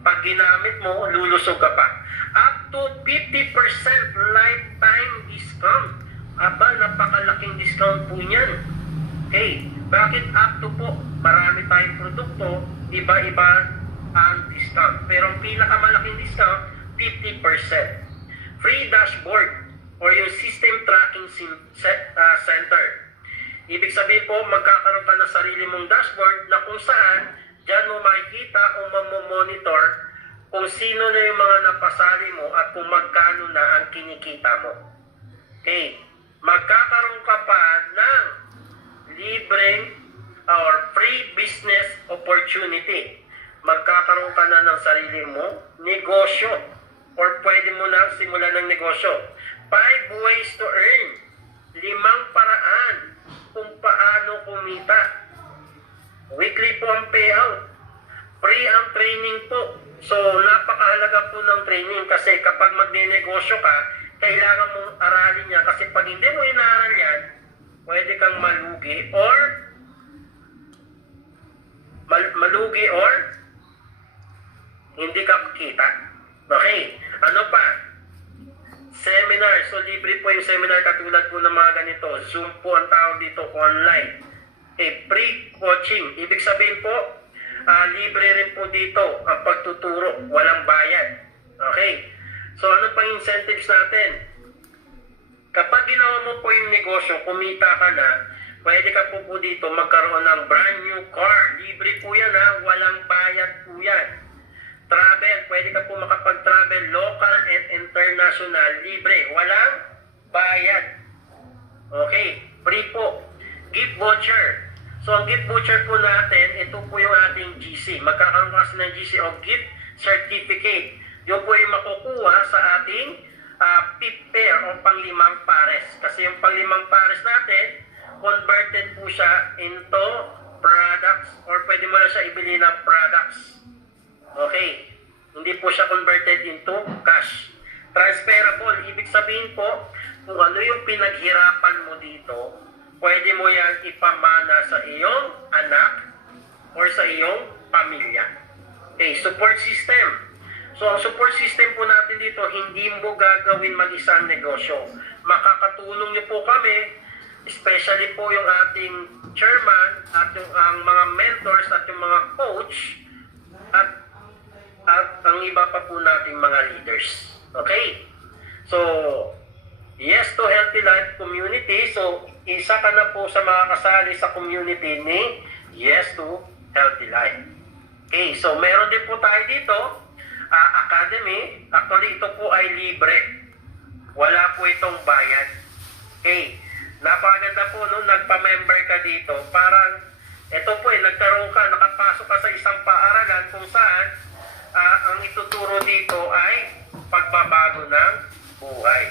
Pag ginamit mo, lulusog ka pa. Up to 50% lifetime discount. Aba, napakalaking discount po niyan. Okay, bakit up to po? Marami tayong produkto, iba-iba ang discount. Pero ang pinakamalaking discount, 50%. Free dashboard or yung system tracking center. Ibig sabihin po, magkakaroon ka ng sarili mong dashboard na kung saan dyan mo makikita o mamomonitor kung sino na yung mga napasali mo at kung magkano na ang kinikita mo. Okay, magkakaroon ka pa ng libreng or free business opportunity. Magkakaroon ka na ng sarili mo negosyo or pwede mo na simulan ng negosyo. 5 ways to earn. 5 paraan kung paano kumita. Weekly po ang payout. Free ang training po. So, napakahalaga po ng training kasi kapag magne-negosyo ka, kailangan mong aralin yan. Kasi pag hindi mo inaaral yan, pwede kang malugi or hindi ka kita. Okay. Ano pa? Seminar. So, libre po yung seminar katulad po ng mga ganito. Zoom po ang tawag dito, online. Okay. Free coaching. Ibig sabihin po, libre rin po dito ang pagtuturo. Walang bayad. Okay. So, ano pang incentives natin? Kapag ginawa mo po yung negosyo, kumita ka na, pwede ka po dito magkaroon ng brand new car. Libre po yan ha. Walang bayad po yan. Travel. Pwede ka po makapag-travel local and international. Libre. Walang bayad. Okay. Free po. Gift voucher. So, ang gift voucher po natin, ito po yung ating GC. Magkakaroon kasi ng GC o gift certificate. Yung po yung makukuha sa ating fifth pair o panglimang pares. Kasi yung panglimang pares natin, converted po siya into products or pwede mo na siya ibili ng products. Okay. Hindi po siya converted into cash. Transferable. Ibig sabihin po, kung ano yung pinaghirapan mo dito, pwede mo yan ipamana sa iyong anak or sa iyong pamilya. Okay, support system. So, ang support system po natin dito, hindi mo gagawin mag-isang negosyo. Makakatulong niyo po kami, especially po yung ating chairman at yung ang mga mentors at yung mga coach at ang iba pa po nating mga leaders. Okay? So, yes to Healthy Life Community. So, isa ka na po sa mga kasali sa community ni Yes to Healthy Life. Okay, so meron din po tayo dito, academy. Actually, ito po ay libre. Wala po itong bayad. Okay, napaganda po no, nagpa-member ka dito. Parang, ito po nagkaroon ka, nakapasok ka sa isang paaralan kung saan ang ituturo dito ay pagbabago ng buhay.